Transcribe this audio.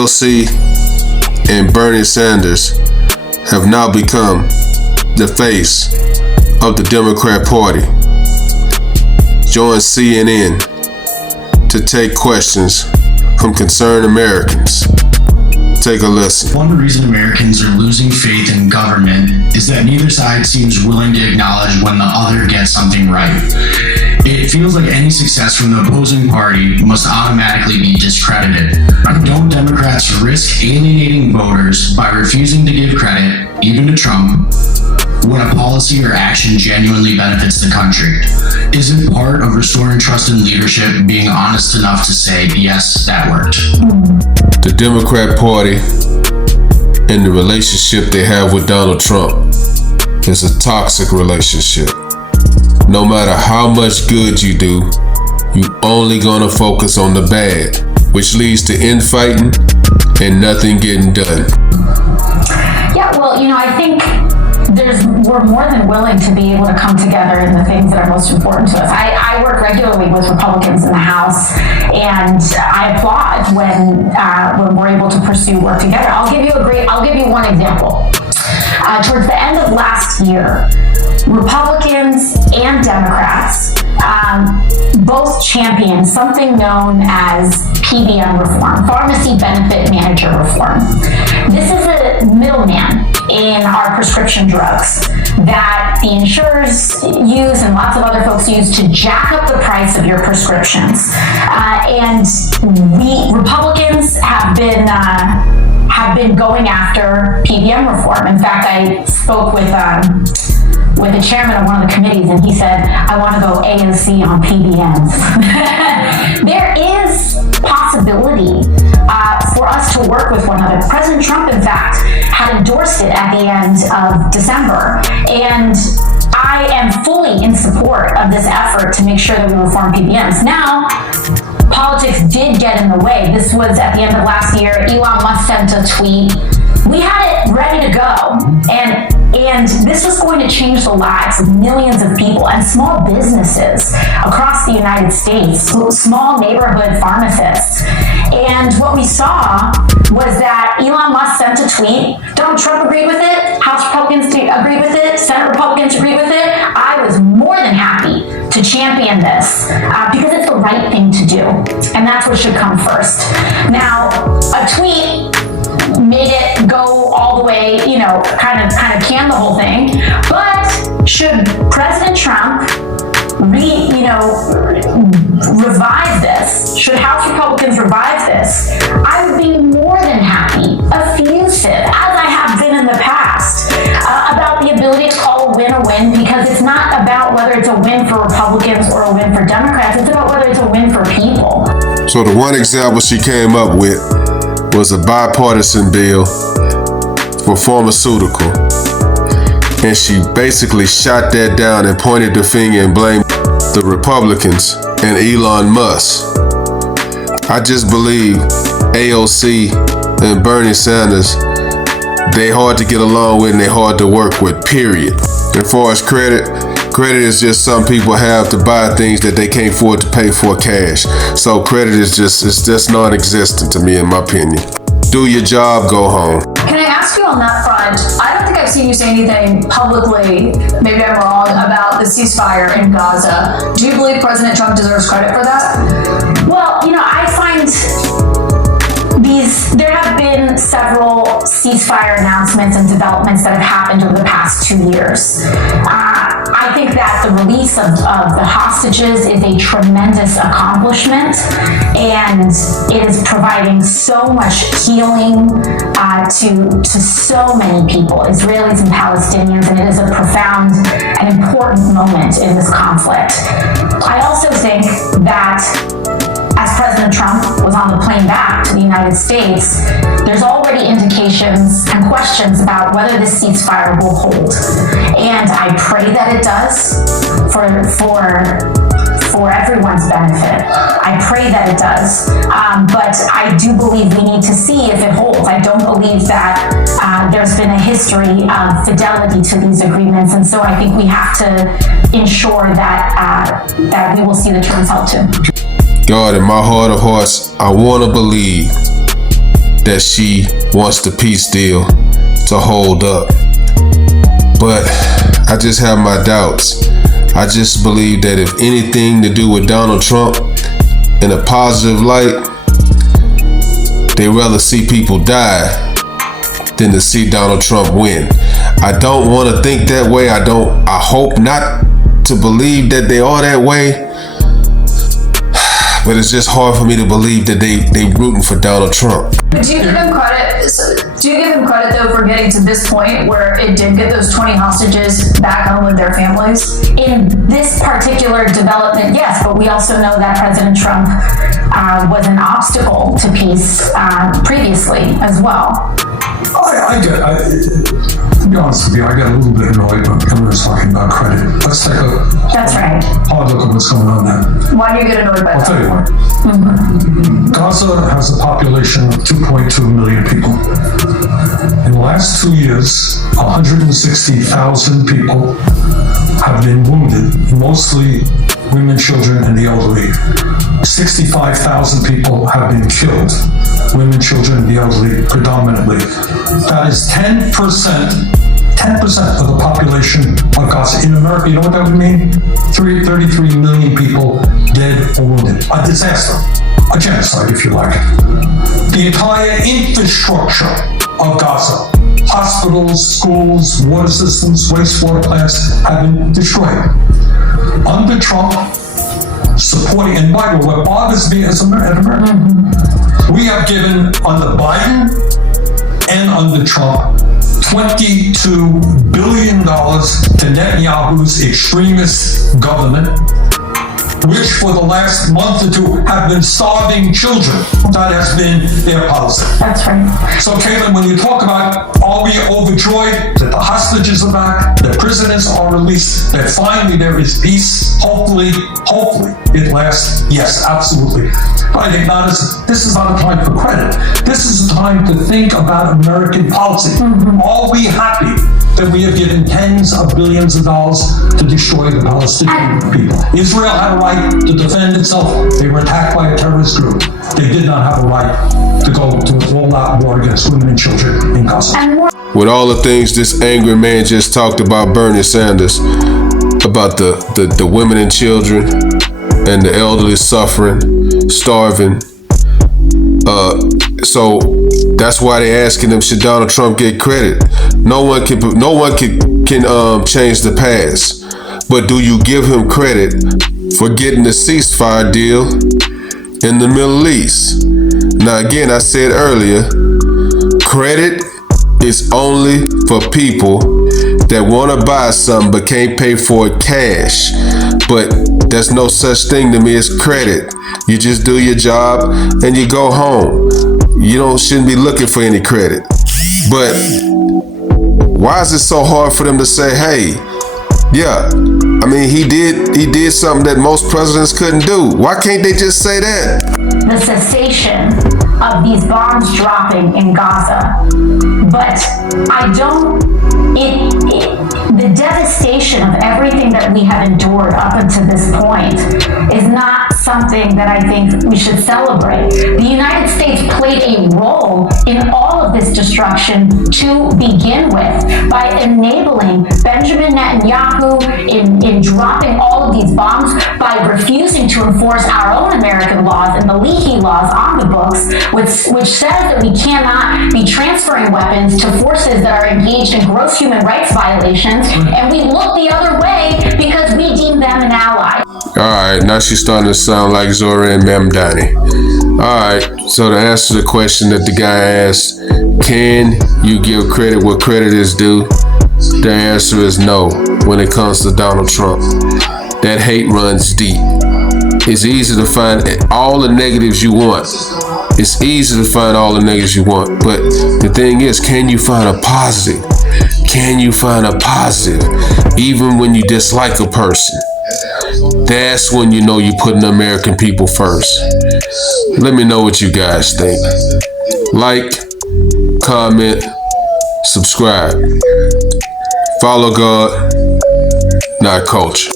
AOC and Bernie Sanders have now become the face of the Democrat Party. Join CNN to take questions from concerned Americans. Take a listen. One reason Americans are losing faith in government is that neither side seems willing to acknowledge when the other gets something right. It feels like any success from the opposing party must automatically be discredited. Don't Democrats risk alienating voters by refusing to give credit, even to Trump, when a policy or action genuinely benefits the country? Isn't part of restoring trust in leadership being honest enough to say, yes, that worked? The Democrat Party and the relationship they have with Donald Trump is a toxic relationship. No matter how much good you do, you only gonna focus on the bad, which leads to infighting and nothing getting done. Yeah, well, I think we're more than willing to be able to come together in the things that are most important to us. I work regularly with Republicans in the House, and I applaud when we're able to pursue work together. I'll give you one example. Towards the end of last year, Republicans and Democrats both championed something known as PBM reform, Pharmacy Benefit Manager reform. This is a middleman in our prescription drugs that the insurers use and lots of other folks use to jack up the price of your prescriptions. And we Republicans have been going after PBM reform. In fact, I spoke with the chairman of one of the committees, and he said, I want to go AOC on PBMs. There is possibility for us to work with one another. President Trump, in fact, had endorsed it at the end of December, and I am fully in support of this effort to make sure that we reform PBMs. Now, politics did get in the way. This was at the end of last year. Elon Musk sent a tweet. We had it ready to go, and this was going to change the lives of millions of people and small businesses across the United States, small neighborhood pharmacists. And what we saw was that Elon Musk sent a tweet. Donald Trump agreed with it. House Republicans agreed with it. Senate Republicans agreed with it. I was more than happy to champion this because it's the right thing to do. And that's what should come first. Now, a tweet made it go all the way, kind of can the whole thing. But should President Trump revive this, should House Republicans revive this, I would be more than happy, effusive, as I have been in the past, about the ability to call a win a win, because it's not about whether it's a win for Republicans or a win for Democrats. It's about whether it's a win for people. So the one example she came up with was a bipartisan bill for pharmaceutical. And she basically shot that down and pointed the finger and blamed the Republicans and Elon Musk. I just believe AOC and Bernie Sanders, they hard to get along with and they hard to work with, period. As far as credit is just some people have to buy things that they can't afford to pay for cash. So credit is just non-existent to me, in my opinion. Do your job, go home. Can I ask you on that front? I don't think I've seen you say anything publicly, maybe I'm wrong, about the ceasefire in Gaza. Do you believe President Trump deserves credit for that? Well, I find there have been several ceasefire announcements and developments that have happened over the past 2 years. I think that the release of the hostages is a tremendous accomplishment, and it is providing so much healing to so many people, Israelis and Palestinians, and it is a profound and important moment in this conflict. I also think that as President Trump was on the plane back to the United States, there's already indications and questions about whether this ceasefire will hold. And I pray that it does for everyone's benefit. I pray that it does. But I do believe we need to see if it holds. I don't believe that there's been a history of fidelity to these agreements. And so I think we have to ensure that we will see the terms held to. God, in my heart of hearts, I want to believe that she wants the peace deal to hold up. But I just have my doubts. I just believe that if anything to do with Donald Trump in a positive light, they'd rather see people die than to see Donald Trump win. I don't want to think that way. I hope not to believe that they are that way. But it's just hard for me to believe that they rooting for Donald Trump. But do you give him credit? Do you give him credit though for getting to this point where it did get those 20 hostages back home with their families? In this particular development, yes, but we also know that President Trump was an obstacle to peace previously as well. To be honest with you, I got a little bit annoyed when everyone's talking about credit. Let's take a hard look at what's going on there. Why do you get annoyed by that? I'll tell you why. Gaza has a population of 2.2 million people. In the last 2 years, 160,000 people have been wounded, mostly women, children, and the elderly. 65,000 people have been killed, women, children, and the elderly predominantly. That is 10% of the population of Gaza. In America, you know what that would mean? 33 million people dead or wounded. A disaster, a genocide if you like. The entire infrastructure of Gaza, hospitals, schools, water systems, wastewater plants have been destroyed. Under Trump, supporting, and by the way, what bothers me as an American, we have given under Biden and under Trump $22 billion to Netanyahu's extremist government, which for the last month or two have been starving children. That has been their policy. That's right. So, Caitlin, when you talk about are we overjoyed that the hostages are back, the prisoners are released, that finally there is peace, hopefully it lasts, yes, absolutely. But I think this is not a time for credit. This is a time to think about American policy. Are we happy that we have given tens of billions of dollars to destroy the Palestinian people? Israel had a right to defend itself. They were attacked by a terrorist group. They did not have a right to go to an all-out war against women and children in Gaza. With all the things this angry man just talked about Bernie Sanders, about the women and children and the elderly suffering, starving. So that's why they're asking him, should Donald Trump get credit? No one can change the past. But do you give him credit for getting the ceasefire deal in the Middle East? Now again, I said earlier, credit is only for people that want to buy something but can't pay for it cash. But there's no such thing to me as credit. You just do your job and you go home. You shouldn't be looking for any credit. But why is it so hard for them to say, hey, yeah, I mean, he did something that most presidents couldn't do. Why can't they just say that? The cessation of these bombs dropping in Gaza, but the devastation of everything that we have endured up until this point is not something that I think we should celebrate. The United States played a role in all of this destruction to begin with by enabling Benjamin Netanyahu in dropping all of these bombs, by refusing to enforce our own American laws and the Leahy laws on the books, which says that we cannot be transferring weapons to forces that are engaged in gross human rights violations, and we look the other way because we deem them an ally. Alright, now she's starting to sound like Zoran Mamdani. Alright, so to answer the question that the guy asked, can you give credit where credit is due? The answer is no when it comes to Donald Trump. That hate runs deep. It's easy to find all the negatives you want. It's easy to find all the negatives you want. But the thing is, can you find a positive? Can you find a positive? Even when you dislike a person. That's when you know you're putting the American people first. Let me know what you guys think. Like, comment, subscribe. Follow God, not culture.